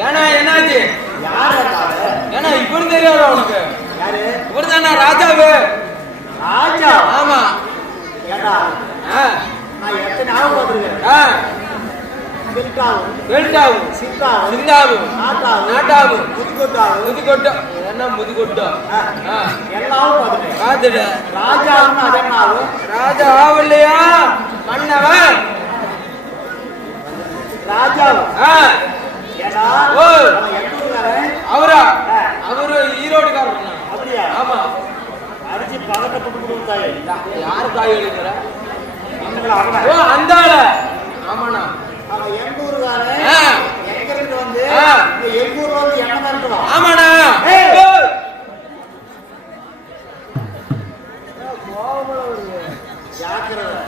ஏன்னா என்னாச்சு? ஏன்னா இவரு தெரியாதா உனக்கு? யாரு? இவரு தானே ராஜாவு? ராஜா? ஆமா. ஏடா ஆ, நான் எத்தனை ஆள் பார்த்துருக்கேன். ஆ, சில்காவும் பெல்டாவும் சிக்காவும் சிந்தாவும் நாட்டாவும் நாட்டாவும் புதுக்கோட்டாவும் முதுகொட்டம் என்ன எல்லாவும் பார்த்துட்டேன். பாத்துடு ராஜாவும் அதனாலும் ராஜா ஆவல்லையா மன்னவன்? ராஜாவும் ஆ, அவரா? அவரு? ஈரோடுக்காரன் அப்படியா? ஆமா. பதட்டப்பட்டு கொடுத்தாயே யாரு எழுதுற? அவன். ஓ அந்த ஆள. ஆமாண்ணா. அவன் எந்த ஊருக்காரன். எங்க இருந்து வந்து? எங்க ஊர்ல வந்து என்ன தான் இருக்கலாம்? ஆமாண்ணா. ஜாக்கிரதை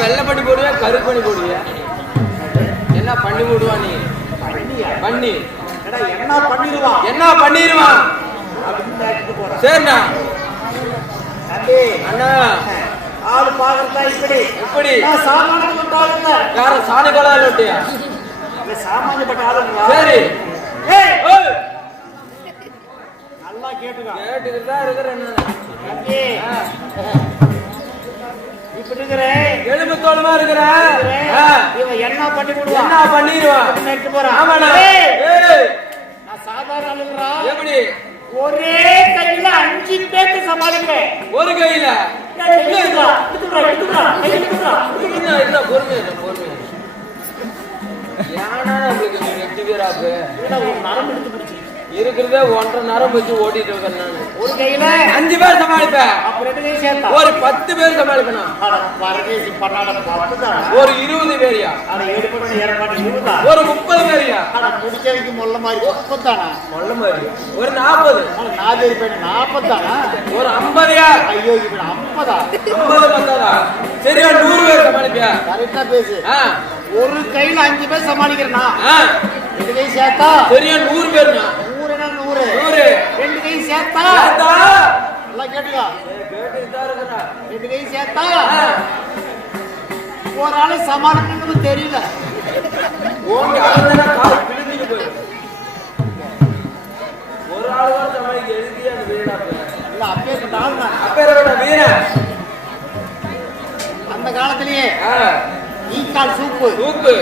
வெள்ளை பண்ணி போடுவேன் கருப்பு பண்ணி போடுவேன் என்ன பண்ணி போடுவா நீ? பண்ணி. என்ன பண்ணிடுவான்? என்ன பண்ணிடுவான்? சரிண்ணா. அண்ணா. ஆளு பாக்குறதா இப்படி? யார சாணி கொலா இல்லட்டியா இல்ல சாமானியப்பட்ட ஆளுங்க. சரி. நல்லா கேட்டுக்கோ. கேட்டுக்கிட்டு தான் இருக்கிறேன் இப்படி இருக்கிற. எலும்பு தோலுமா இருக்கிறேன் இவன் என்ன பண்ணி விடுவான் என்ன பண்ணிடுவான் நினைச்சு போறான் ஏய், நான் சாதாரண ஆளுங்களா எப்படி? ஒரே கையில அஞ்சு பேருக்கு சமாளிக்கிறேன் ஒரு கையில. ஏய், எடுத்துக்கோ, ஒரு நரம்பு எடுத்து பிடிச்சி இருக்கிறதே ஒன்றரை நேரம் வச்சு ஓட்டிட்டு இருக்கேன் நான். ஒரு கையில அஞ்சு பேர் சமாளிப்பேன். அப்ப ரெண்டு கை சேர்த்தா? ஒரு பத்து பேர் பரதேசி பண்ணாத பத்துதான் ஒரு இருபது பேரியா? இருபதா? ஒரு முப்பது பேரியா? அட முடிச்சவைக்கு முள்ள மாதிரி முப்பத்தானா? கொள்ள மாதிரி. ஒரு நாற்பது. நாதேரி பையன் நாற்பத்தானா? ஒரு ஐம்பதையா? ஐயோ இவன் ஐம்பதா? ஐம்பது பத்தாதா? சரியா நூறு பேர் சமாளிப்பியா? கரெக்டா பேசு. ஆ. ஒரு கையில அஞ்சு பேர் சமாளிக்கிறனா? ரெண்டு கை சேர்த்தா? சரியா நூறு பேர்னா நூறு என்ன நூறு? நூறு. ரெண்டு கை சேர்த்தா? நல்லா கேட்டுக்கோ. ரெண்டு கை சேர்த்தா? ஒரு ஆளு சமாளிக்கிறது தெரியல. ஒரு ஆளு தான் சமாளிக்க எழுதியே வீணாப்பு. இல்ல ஆள் தான். அப்பேற்பட்ட வீரன். அந்த காலத்திலேயே ஈக்கால் சூப்பு. சூப்பு.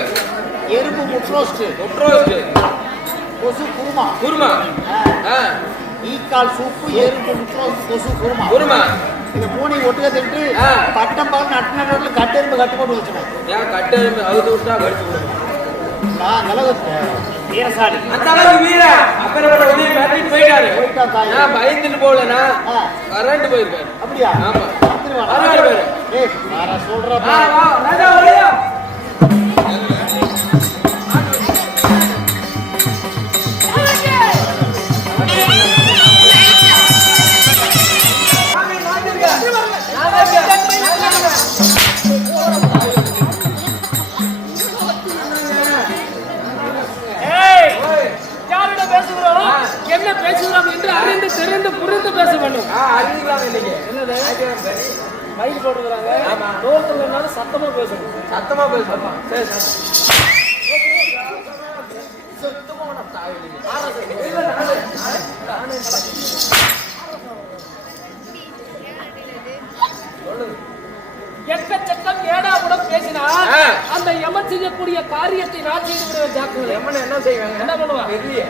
எறும்பு முட்ரோஸ்ட். முட்ரோஸ்ட். கொசு குருமா. குருமா. ஈக்கால் சூப்பு எறும்பு முட்ரோஸ்ட் கொசு குருமா. குருமா. இந்த மூணை ஒட்டுக்க திட்டு. பட்டம் பக்கம் நட்டு நட்டு கட்டெரும்பு கட்டு போட்டு வச்சுக்கணும். ஏன் கட்டு அவுத்து விட்டா கடிச்சு விடுமா. நான் நிலவு வீரசாலி. அந்த அளவுக்கு வீரன் அப்பேற்பட்ட உதவி கட்டிட்டு போயிட்டாரு. போயிட்டா நான் பயந்துட்டு போகலனா ஆ, கரண்ட் போயிருக்காரு. அப்படியா? ஆமா. வந்துருவானா? என்ன பேசுகிறோம் என்று அறிந்து தெரிந்து புரிந்து பேச வேண்டும். என்னது. மைக். தோட்டத்தில் இருந்தாலும் சத்தமா பேசணும். சத்தமா பேசுப்பா சரி. எக்கச்சக்கம் ஏடாவுடன் பேசினால். அந்த யமன் செய்யக்கூடிய காரியத்தை நான் செய்து விடுவேன் ஜாக்கிரதை எம்மனை என்ன செய்வாங்க? என்ன பண்ணுவா? தெரியல.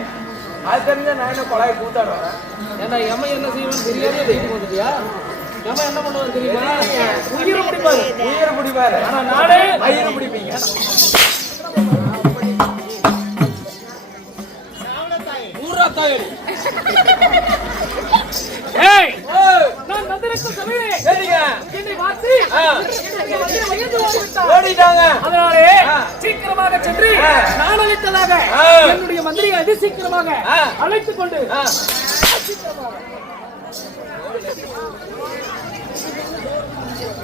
அது தெரிஞ்சா நான் என்ன கொலாய் கூத்தாடுவேன்? ஏன்னா யமன் என்ன செய்வான்னு தெரியாம செய்ய யமன் என்ன பண்ணுவான் தெரியுமா. உயிரை பிடிப்பாரு உயிர் பிடிப்பாரு ஆனா நானே பிடிப்பீங்க வயிறு ஓடிட்டாங்க அதனாலே. சீக்கிரமாக சென்று. நான் அழைத்ததாக. என்னுடைய மந்திரியை அதி சீக்கிரமாக ஆ. அழைத்துக் கொண்டு ஆ. ஓய், ஓய், ராஜா குமாரன். ராஜா. ராஜா, தம்பி குமாரன். ராஜாண்ணா.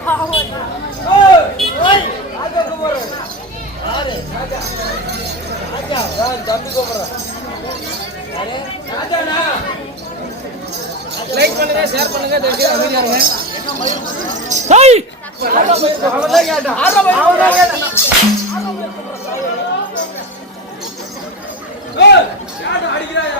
லைக் பண்ணுங்க ஷேர் பண்ணுங்க தெரிஞ்சு அமைதியா இருங்க ஹேய் அவன் தான் கேட்டான் அவன் தான் கேட்டான் ஏய், யாரு அடிக்கிறாயா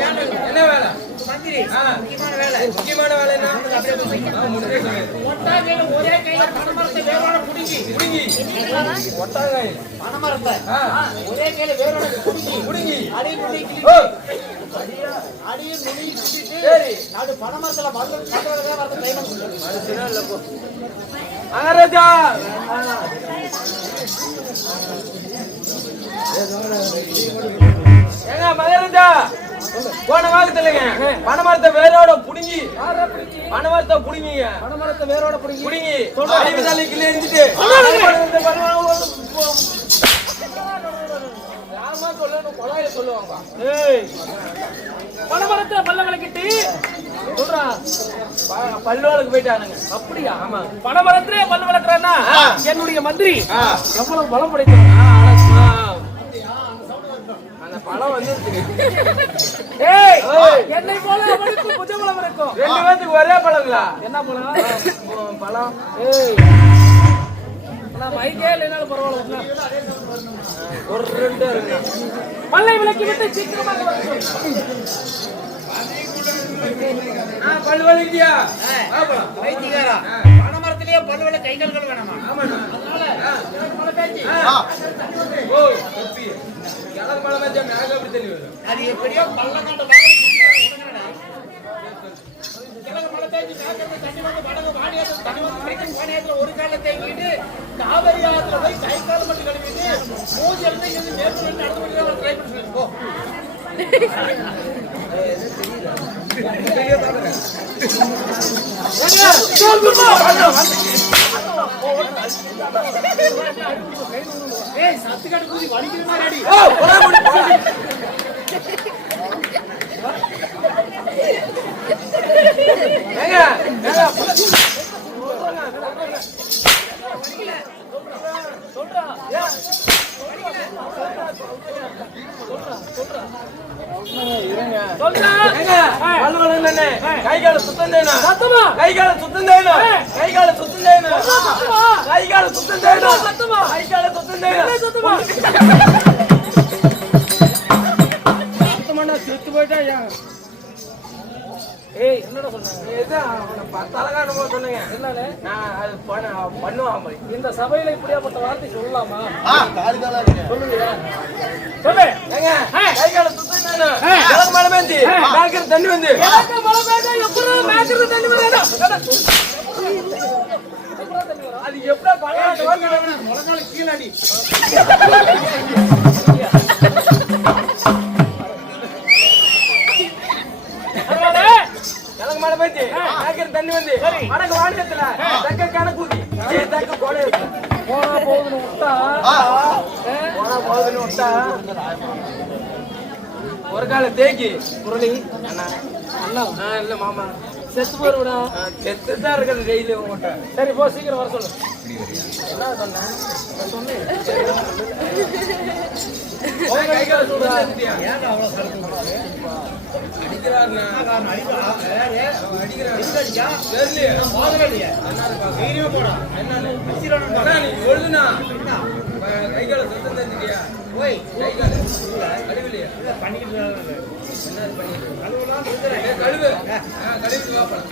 வேலை முக்கியமான வேலை என்ன ஒரே கையில பனைமரத்தை வேரோட புடுங்கி புடுங்கி. ஒரே கையில வேரோட புடுங்கி புடுங்கி. அடி நுனி கிள்ளி நுனி சரி. நடு பனைமரத்துல மல்லு கட்டுறதுக்காக வரது டைம் மனுஷனா இல்ல போ. ஏங்க மகராஜா போன வாக்கத்துலங்க பனைமரத்தை வேரோட புடுங்கி. பனைமரத்தை புடுங்கிங்க. பணமரத்தை வேரோட பிடிங்கி. புடுங்கி. அடிமை தலைக்குள்ள இருந்துட்டு யாருமா சொல்லணும்? கொலாயில சொல்லுவாங்க. ஏய். பணமரத்தை பல்ல விளக்கிட்டு சொல்றா. பல்லுவாளுக்கு போயிட்டானுங்க. அப்படியா? ஆமா. பணமரத்திலே பல்ல விளக்குறேன்னா ஆ. என்னுடைய மந்திரி. எவ்வளவு பலம் படைத்தவன். அந்த பழம் வந்து. என்னை போல அவனுக்கு இருக்கும். ரெண்டு பேத்துக்கு ஒரே பழங்களா? என்ன பழம்? ஏய்! நான் மைக்கே இல்லைனாலும் பரவாயில்ல ஒரு ரெண்டு இருக்கு. பல்லை விளக்கி விட்டு சீக்கிரமாக வர சொல்லு. ஆ, பல்லு வலிக்குதியா ஆ, பழம். வைத்தியகாரா பனைமரத்திலேயே பல்லுவல கை கால்கள் வேணாமா? ஆமாண்ணா. ஆ. அது எப்படியோ வாணியத்தில் ஒரு கால தேங்கிட்டு காவிரி ஆத்துல போய் கை கால் மட்டும் கழுவிட்டு மூஞ்சி இருந்து இருந்து வந்து அடுத்த மணி நேரம் ட்ரை பண்ணி போ ஏய் சத்துக்காட்டு குதி வலிக்கிற மாதிரி அடி ஓ, போடா, போடா, போடா. ஏங்க, ஏங்க, சொல்றா ஏங்க, பல்லு வலிக்குதுண்ணே. கை கால சுத்தம் செய்யணும். சத்தமா கை கால சுத்தம் செய்யணும். கை கால சுத்தம் செய்யணும். சத்தமா கை கால சுத்தம் செய்யணும். சத்தமா கை கால சுத்தம் செய்யணும். சத்தமா சுத்தமாண்ணா, செத்து போயிட்டா? ஏய் என்னடா சொன்னாங்க. இந்த சபையில இப்படியாப்பட்ட வார்த்தை சொல்லலாமா. சொல்லுவியா சொல்லு கால தண்ணி வந்து. எப்படி? அது எப்படியா பல்லாண்டு வருது? முழங்கால கீழே அடி பரவாயில்ல. கிழக்கு மலை மேய்ஞ்சி, மேய்க்கிற தண்ணி வந்து. வடக்கு வாணியத்துல தெக்க கணக்கூதி தெக்க கோடை போனா போகுதுன்னு விட்டா? ஆ, போனா போகுதுன்னு விட்டா? ஒரு கால தேக்கி. முரளி. அண்ணா. அண்ணா. ஆ, இல்ல மாமா. செத்து ஆ, செத்து தான் இருக்கிறது டெய்லி உங்கள்கிட்ட சரி போ சீக்கிரம் வர சொல்லு. என்ன சொன்னேன். உங்க கை கால சுத்தம் செஞ்சுட்டியா? அடிக்கிறாருண்ணா. தெரியலையே. அண்ணா, நீ சொல்லுண்ணா. கை கால சுத்தம் செஞ்சுட்டியா? கை கால. கழுவலையா? என்னது பண்ணிட்டு இருக்க? ஏய், கழுவு. ஆ, கழுவிட்டு வா போலாம்.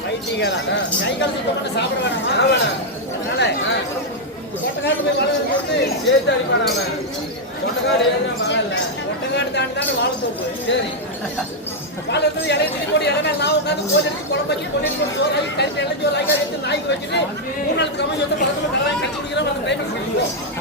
ஆமாண்ணா. ஆ. சேர்த்து அடிப்பானா அவன்? கொட்டக்காடு ஏறினா மழை இல்ல. சரி. வாடா வாடா வாடா சீக்கிரம் வாடா வாடா வாடா வாடா வாடா ஏங்க, அஹ், கை கால்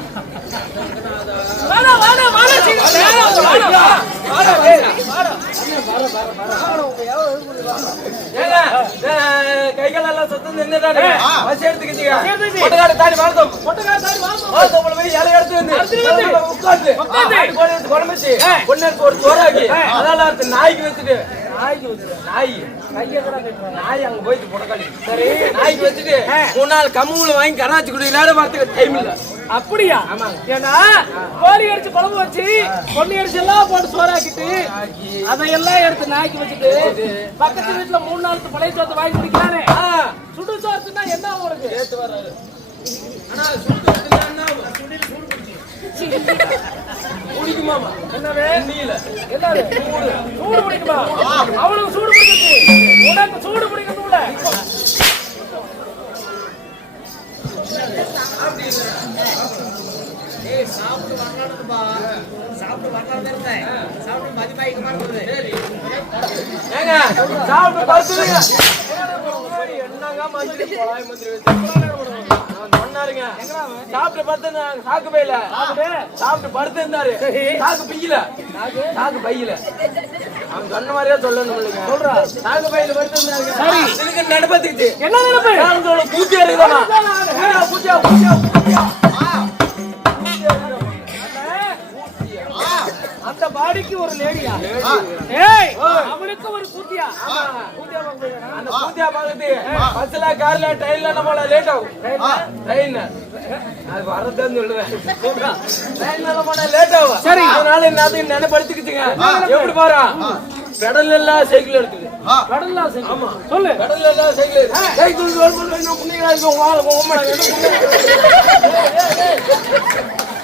எல்லாம் சுத்தம் எடுத்துக்கிட்டீங்க. பொட்டக்காடு தாடி போய் இலை எடுத்து வந்து, எடுத்துட்டு வந்து. தலையில உட்கார்ந்து, ஒரு சோறாக்கி, அதெல்லாம் நாய்க்கு வச்சுட்டு, நாய்க்கு வச்சுட்டு, நாய். நாய் அங்க போயிட்டு சரி, நாய்க்கு வச்சுட்டு, மூணு நாள் கம்முல வாங்கி கராச்சி குடி விளையாட வரதுக்கு டைம் இல்லை அப்படியா. ஏன்னா கோழி அடிச்சு குழம்பு வச்சு பொண்ணு அடிச்சு எல்லாம் போட்டு சோறாக்கிட்டு அதையெல்லாம் எடுத்து நாய்க்கு வச்சுட்டு பக்கத்து வீட்டுல மூணு நாளுக்கு பழைய சோத்து வாங்கி குடிக்கிறானே ஆ, சுடு சோத்துனா என்ன உங்களுக்கு என்ன? குடிக்குமாமா? தண்ணியில. என்னது? சூடு. பிடிக்குமா அவளுக்கு சூடு பிடிக்குது உனக்கு சூடு ஏய் சாப்பிட்டு வரலாம்ப்பா சாப்பிட்டு வரலாம் இருந்தேன் சாப்பிட்டு மதிப்பாய்க்குமா இருக்குது ஏங்க, சாப்பிட்டு. என்னங்க மந்திரி, மந்திரி சொன்னாருங்க. சாப்பிட்டு சாக்கு பையில. சாப்பிட்டு படுத்திருந்தாரு. சாக்கு பையில. சாக்கு பையில. அவன் சொன்ன மாதிரியே சொல்லணும் இல்லைங்க. சாக்கு பையில படுத்திருந்தாருங்க. இதுக்கு நடுப்பத்துக்குச்சு. என்ன நினைப்பு நான் சொல்ல, பூச்சியா பூச்சியா, பூச்சியா, பாடிக்கு ஒரு லேடியா ஏய் அவனுக்கு ஒரு கூத்தியா? அந்த பஸ்ல, கார்ல, ட்ரெயின்ல நம்ம லேட் ஆகும். ட்ரெயின். அது வரதுன்னு சொல்லுவேன். ட்ரெயின்ல போனா லேட் ஆகும். சரி. அதனால என்னத்துக்கு நினைப்படுத்திக்கிச்சுங்க. எப்படி பாரு? பெடல் எல்லாம் சைக்கிள் எடுக்குது. கடல்ல ஆசை. சொல்லு பெடல் எல்லாம் சைக்கிள். சைக்கிள் இன்னும் புண்ணியங்களா இருக்கும்.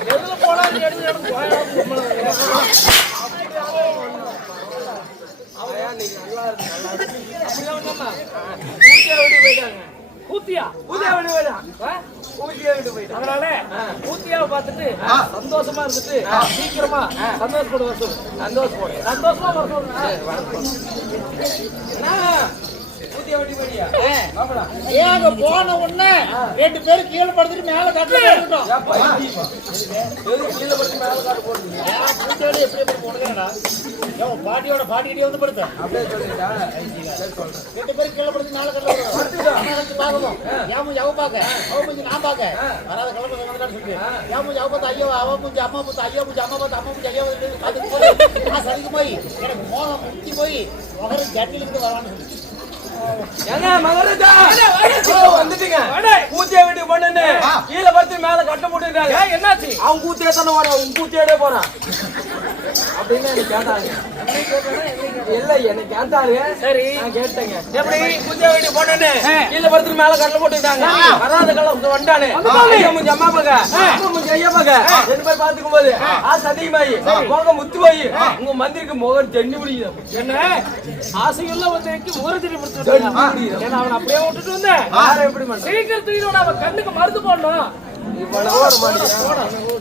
உங்க போனாலும் நல்லா விட்டு போயிட்டாங்க. போயிட்டான். ஆ? விட்டு போயிட்டான். அதனால கூத்தியாவை பார்த்துட்டு சந்தோஷமா இருந்துட்டு சீக்கிரமா சந்தோஷப்பட வர சொல்லு சந்தோஷம் சந்தோஷமா வர சொல்லுங்க அங்க போன உடனே ரெண்டு பேரும் கீழே படுத்துட்டு மேல கட்டில போட்டுட்டோம் பாட்டியோட பாட்டிக்கிட்டே வந்து படுத்த. ரெண்டு பேரும் கீழே படுத்து மேல கட்டில பாக்கணும் ஏன் மூஞ்சி அவ பாக்க? அவ மூஞ்சி நான் பாக்க? வராத கிளம்ப சொல்லி ஏன் மூஞ்சி அவ பார்த்து ஐயோ அவ மூஞ்சி அம்மா பார்த்து ஐயோ மூஞ்சி அம்மா பார்த்து அம்மா மூஞ்சி ஐயோ அதுக்கு போய் நான் சரிக்கு போய். எனக்கு மோகம் முத்தி போய் முகர ஜட்டிலுக்கு வரான்னு சொல்லி ஏங்க, மகாராஜா? வந்துட்டீங்க. பூத்தியா வீட்டுக்கு பொண்ணுன்னு கீழே படுத்து மேல கட்ட போட்டுருக்காங்க. ஏன் என்னாச்சு அவன் கூத்தியே தானே வரான், உன் கூத்தியோடே போறான். அப்படின்னு எனக்கு கேட்டாங்க. இல்ல, எனக்கு கேட்டாங்க. சரி நான் கேட்டேங்க. எப்படி பூத்தியா வீட்டுக்கு பொண்ணுன்னு ஆ. கீழே படுத்து மேல கட்டல போட்டுருக்காங்க. வராத காலம் வந்துட்டானே. ஐயா மூஞ்சி அம்மா அம்மா மூஞ்சி ஐயா பாக்க. ரெண்டு பேர் பாத்துக்கும் போது ஆசை அதிகமாயி, முகம் முத்து போய், உங்க மந்திரிக்கு முகம் ஜென்னி பிடிக்குது. என்ன ஆசையெல்லாம் வந்து முகரத்திரி பிடிச்சு ஏன்னா அவன் அப்படியே விட்டுட்டு வந்தேன்? சீக்கிரம் அவன் கண்ணுக்கு மருந்து போடணும்.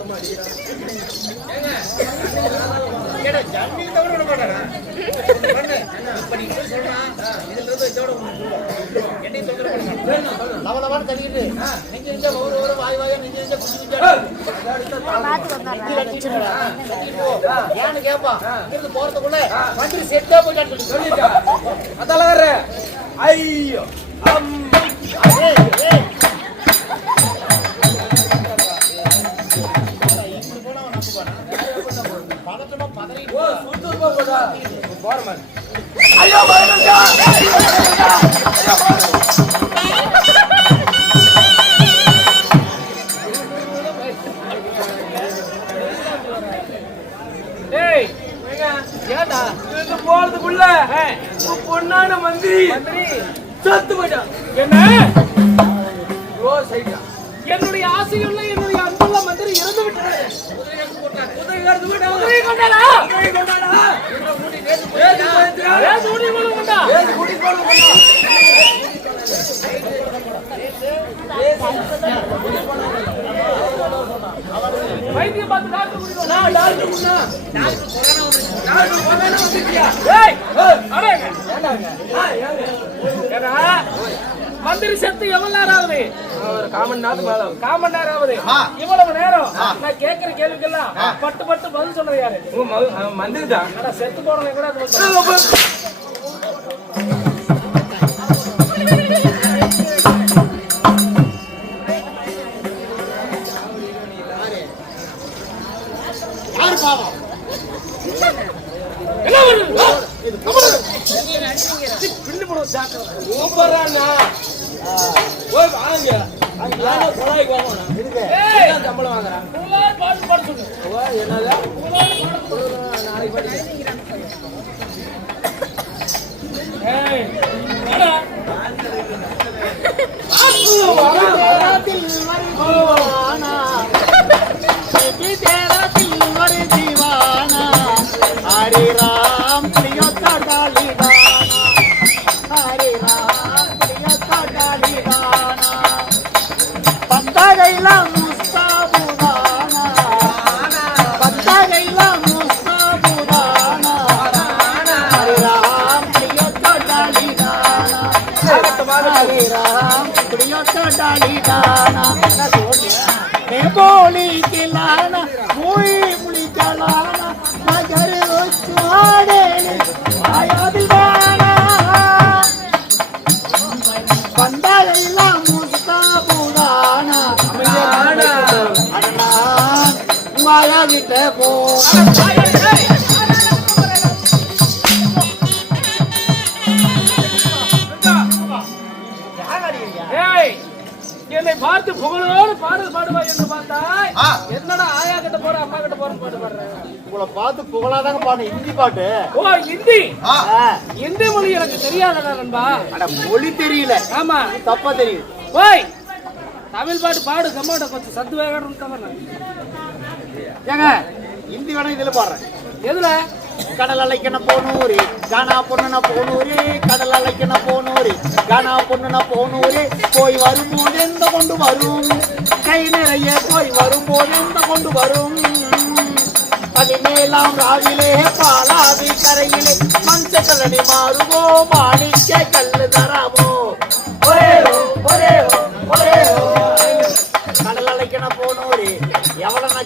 இப்ப நீ போய் சொல்றான் இதுல இருந்து இதோட ஒண்ணு சொல்லு என்னையும் தொந்தரவு பண்ண தள்ளிட்டு நெஞ்சு நெஞ்சா ஒரு ஒரு வாய் வாயா நெஞ்சு நெஞ்சா ஏன்னு கேட்பான் இங்கிருந்து போறதுக்குள்ள வண்டி செட்டா போயிட்டான்னு சொல்லிட்டா. வர்ற. ஐயோ அம்மா. ஏய், ஏய். பதட்டமா போற மாதிரி. ஐயோ, ஐயோ, ஆனா செத்து போனவங்க கூட डाली दाना मैं बोली के लाना मुई मुड़ी चलाना मगर छुआड़े आया பார்த்து புகழோடு பாடல் பாடுவாய் என்று பார்த்தாய். என்னடா ஆயா கிட்ட போற அப்பா கிட்ட போற பாட்டு பாடுற? உங்களை பார்த்து புகழாதாங்க பாடு ஹிந்தி பாட்டு. ஓ ஹிந்தி ஹிந்தி மொழி எனக்கு தெரியாதடா நண்பா. அட மொழி தெரியல. ஆமா. தப்பா தெரியுது. ஓய் தமிழ் பாட்டு பாடு கம்மாட்ட கொஞ்சம் சத்து வேகணும் ஏங்க ஹிந்தி வேணா இதுல பாடுறேன். எதுல? கடல் அலைக்கண போனூரு கானா பொண்ணுன போனூரு கடல் அலைக்கண போனூரு கானா பொண்ணுன போனூரு போய் வரும்போது எந்த கொண்டு வரும்? கை நிறைய போய் வரும்போது எந்த கொண்டு வரும்? பதினேழாம் ராவிலே பாலாவி கரையிலே மஞ்ச கல்லடி மாறுவோ மாணிக்க கல்லு தராமோ?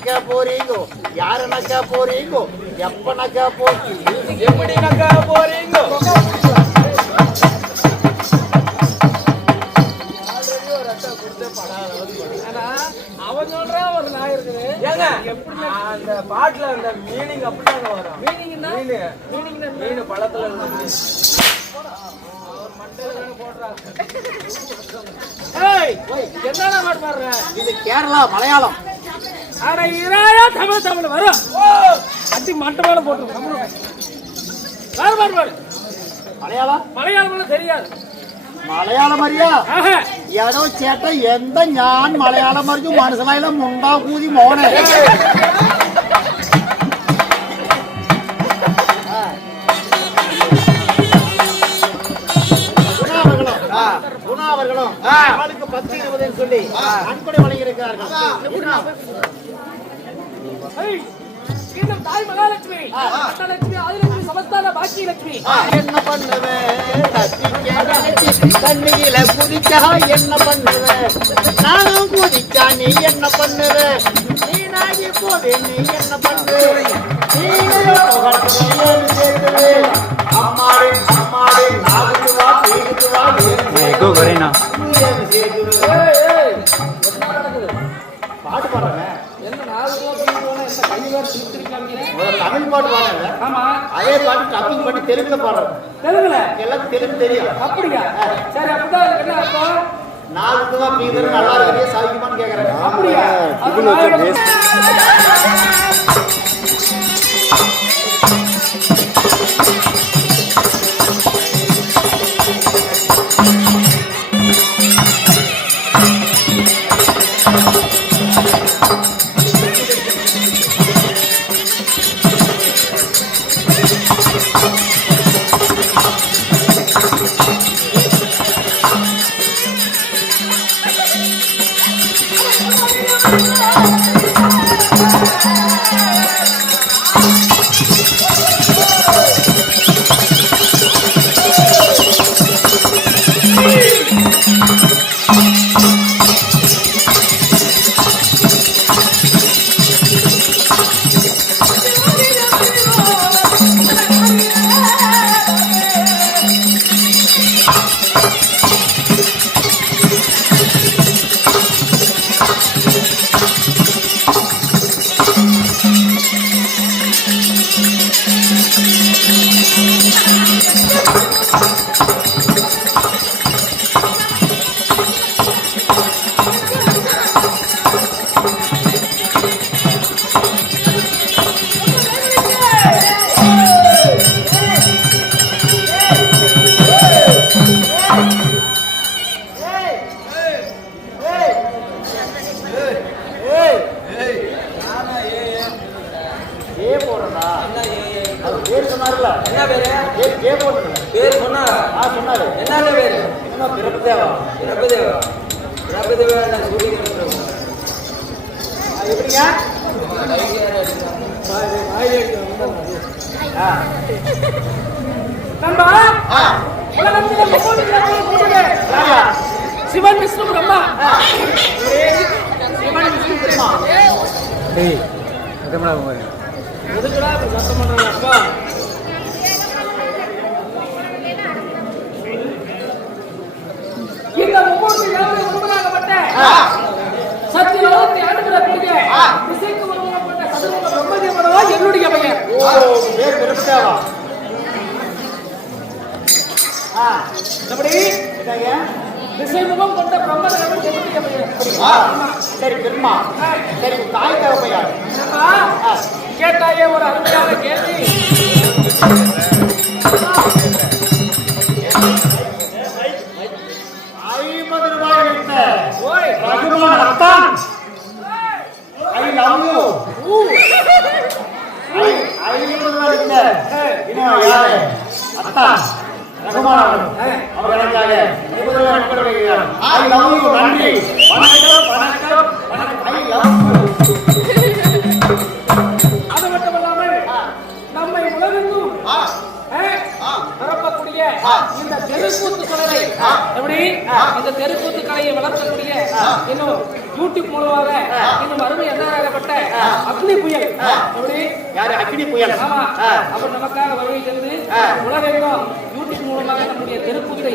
நக்க போறீங்கோ யாரு நக்க போறீங்கோ எப்ப நக்க போறீங்க எப்படி நக்கா போறீங்க ஆனா அவன் சொல்றான் ஒரு நாய் இருக்குது ஏங்க அந்த பாட்டுல அந்த மீனிங் அப்படிதாங்க வரும் மீனிங் மீனிங் மீன் பழத்துல என்னடா பாட்டு பாடுற இது கேரளா மலையாளம் ஆனா இராயா தமிழ் தமிழ் வரும் அட்டி மட்ட மேல போட்டு பாரு பாரு பாரு மலையாளம் மலையாளம் தெரியாது മലയാളം അറിയാ ஆஹா. എടോ ചേട്ട എന്താ ഞാൻ മലയാളം പറഞ്ഞു മനസ്സിലായില്ല മുണ്ടാ കൂതി മോനെ குணாவர்களும் குணாவர்களும் அவளுக்கு பத்து இருபது சொல்லி நன்கொடை வழங்கியிருக்கிறார்கள். ஏய், இன்னும் தாய் மகாலட்சுமி அஷ்டலட்சுமி ஆதிலட்சுமி சமஸ்தான பாக்கியலட்சுமி. என்ன பண்ணுவேன் தண்ணியில குதிச்சா என்ன பண்ணுவேன் நானும் குதிச்சா நீ என்ன பண்ணுவ? நீனாகி போது நீ என்ன பண்ணுவ? அம்மாடு அம்மாடு. அதே பாட்டு டப்பிங் பண்ணி தெலுங்குல பாடுறேன் தெலுங்குல? எல்லாத்துக்கும் தெலுங்கு தெரியும். அப்படியா? சரி அப்படிதான் என்ன அர்த்தம்? நாலுக்கு தான் பீதர் நல்லா இருக்கிறதே சாதிக்குமான்னு கேக்குறேன். அப்படியா? நாயோட- எப்படி? திசைமுகம் கொண்ட ஆ சரி பெருமா. சரி தாய் என்னப்பா? கேட்டாயே ஒரு அருமையான கேள்வி. ஐம்பது ரூபாய் ஓய். ரகுமான் அத்தான் ஐ லவ் யூ. ஐம்பது ரூபாய் வைத்த இன்னும் யாரு? அத்தான் ரகுமான் ஐ லவ் யூ நன்றி வணக்கம் வணக்கம் ஐ லவ் அது மட்டுமல்லாமல் நம்மை உலகெங்கும் பரப்பக்கூடிய இந்த தெருக்கூத்து கலையை எப்படி இந்த தெருக்கூத்து கலையை வளர்க்கக்கூடிய இன்னும் யூடியூப் மூலமாக இன்னும் அருமை எதிராகப்பட்ட அக்னி புயல். எப்படி? யாரு? அக்னி புயல். ஆமா. அவர் நமக்காக வருகை தந்து. உலகெங்கும் யூடியூப் மூலமாக நம்முடைய தெருக்கூத்தை.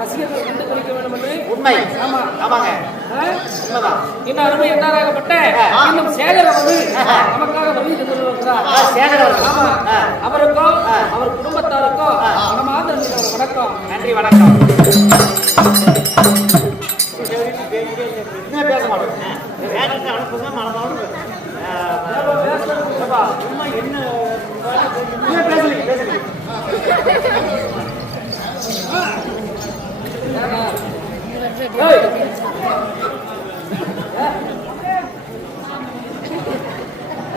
ரசிகர்கள் கண்டு கழிக்க வேண்டும் என்று உண்மை. ஆமா. ஆமாங்க. இன்னும் அருமை எதிராகப்பட்ட இன்னும் சேகர் வந்து நமக்காக வருகை தந்து வருகிறார் சேகர் அவர்கள். ஆமா. அவருக்கும் அவர் குடும்பத்தாருக்கும் மனமார்ந்த நன்றிகள். வணக்கம். நன்றி வணக்கம். இன்னும் பேச மாட்டேன். அனுப்புங்க மனதோடு என்ன பேசுறீங்க ஏய்.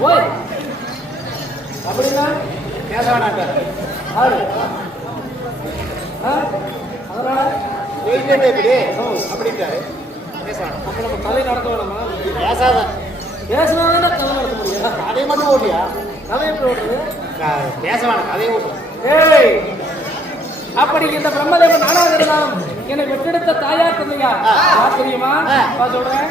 ஓய். அப்படின்னா பேச. ஆ? அதனால அப்படின்ட்டாரு. அப்ப நம்ம கதை நடக்க வேணாமா பேசாத பேசினாதானே கதை நடத்த முடியும் கதையை மட்டும் ஓட்டியா கதை எப்படி பேச வேணாம் கதையை ஓட்டு ஏய் அப்படி இந்த பிரம்மதேவன் நானாக இருந்தாலும் என்னை பெற்றெடுத்த தாயார் தந்தையா? தெரியுமா? சொல்றேன்.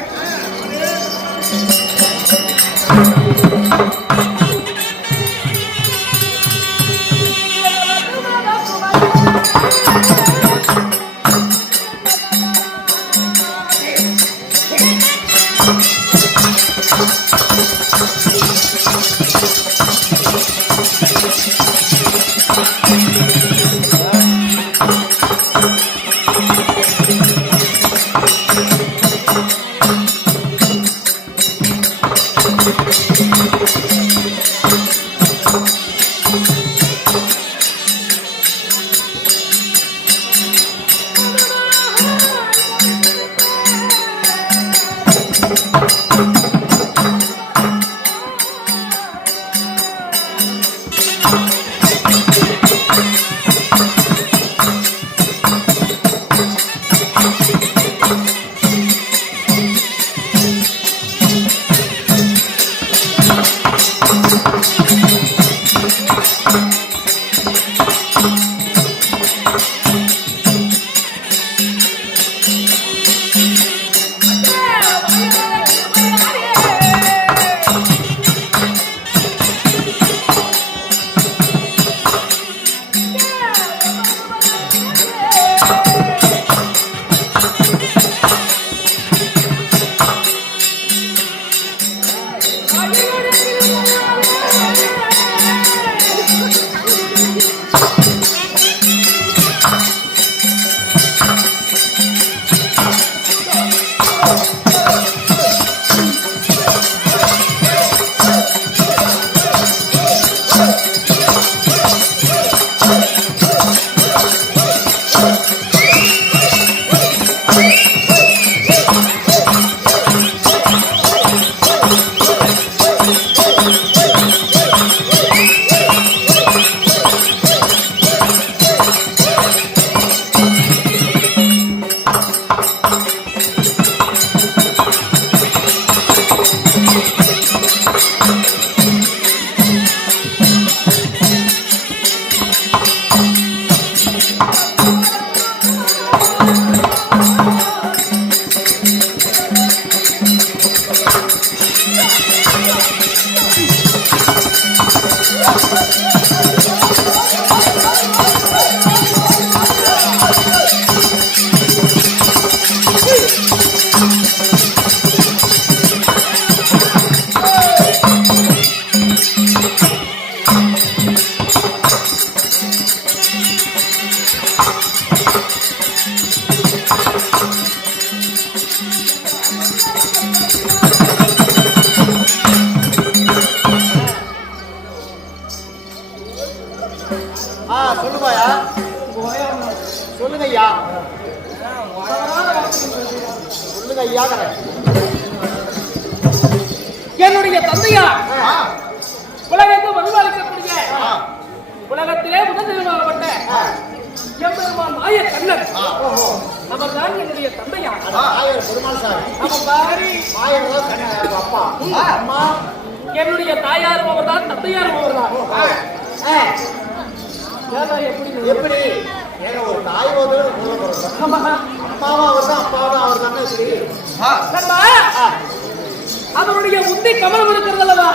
உந்தி கமலம் இருக்கிறது அல்லவா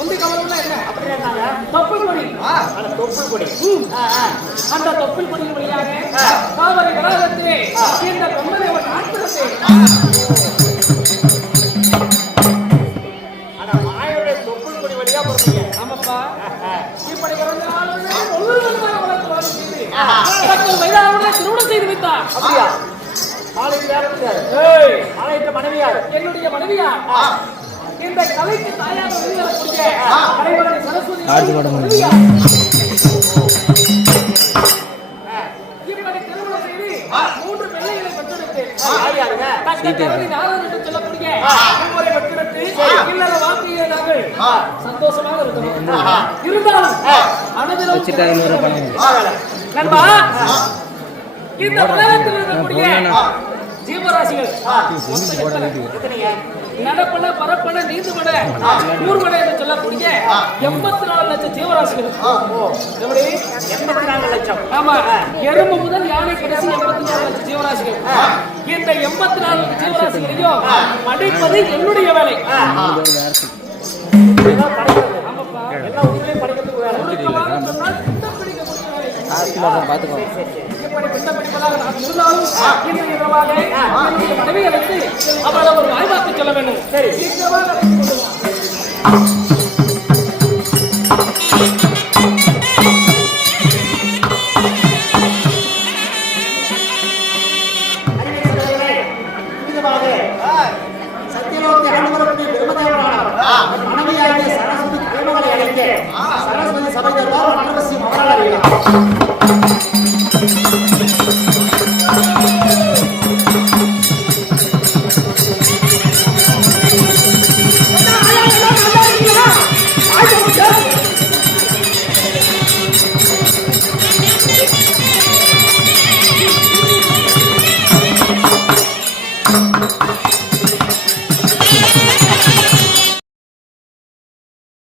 உந்தி கமலம்னா என்ன? அப்படி என்னங்க தொப்புள் கொடி. தொப்புள் கொடி. அந்த தொப்புள் கொடியின் வழியாக காவிரி கலாகத்திலே இந்த பொம்மனை ஒரு போறீங்க. ஆமாப்பா. இப்படி பிறந்த ஆளுநரை திருமணம் செய்து வைத்தார். அப்படியா? மனைவியார் என்னுடைய மனைவியா இந்த கலைக்கு தாயாக வெளிவரக்கூடிய கலைவரடி சரஸ்வதி இப்படி திருமணம் செய்து மூன்று பிள்ளைகளை பெற்றெடுத்து யார் யாருங்க தங்கள் கருணை நாதன் என்று சொல்லக்கூடிய மூவரை பெற்றெடுத்து இல்லற வாழ்க்கையை நாங்கள் சந்தோஷமாக இருக்கிறோம். இருந்தாலும் அனுதினம் நண்பா இந்த உலகத்தில் இருக்கக்கூடிய ஜீவராசிகள்? எத்தனைங்க? நடப்பன பரப்பன நீந்துமன ஊர்வன என்று சொல்லக்கூடிய எண்பத்தி நாலு லட்சம் ஜீவராசிகள். எப்படி? எண்பத்தி நாலு லட்சம். ஆமா. எறும்பு முதல் யானை கடைசி எண்பத்தி நாலு லட்சம் ஜீவராசிகள். இந்த எண்பத்தி நாலு லட்சம் ஜீவராசிகளையும் படிப்பது என்னுடைய வேலை. எல்லாம் உண்மையிலே படிக்கிறதுக்கு வேலை. இன்று இரவாக என்னுடைய மனைவி அழைத்து அவள் ஒரு சொல்ல வேண்டும் சரி சரஸ்வதி சபை தருவார் மற்றவசியம்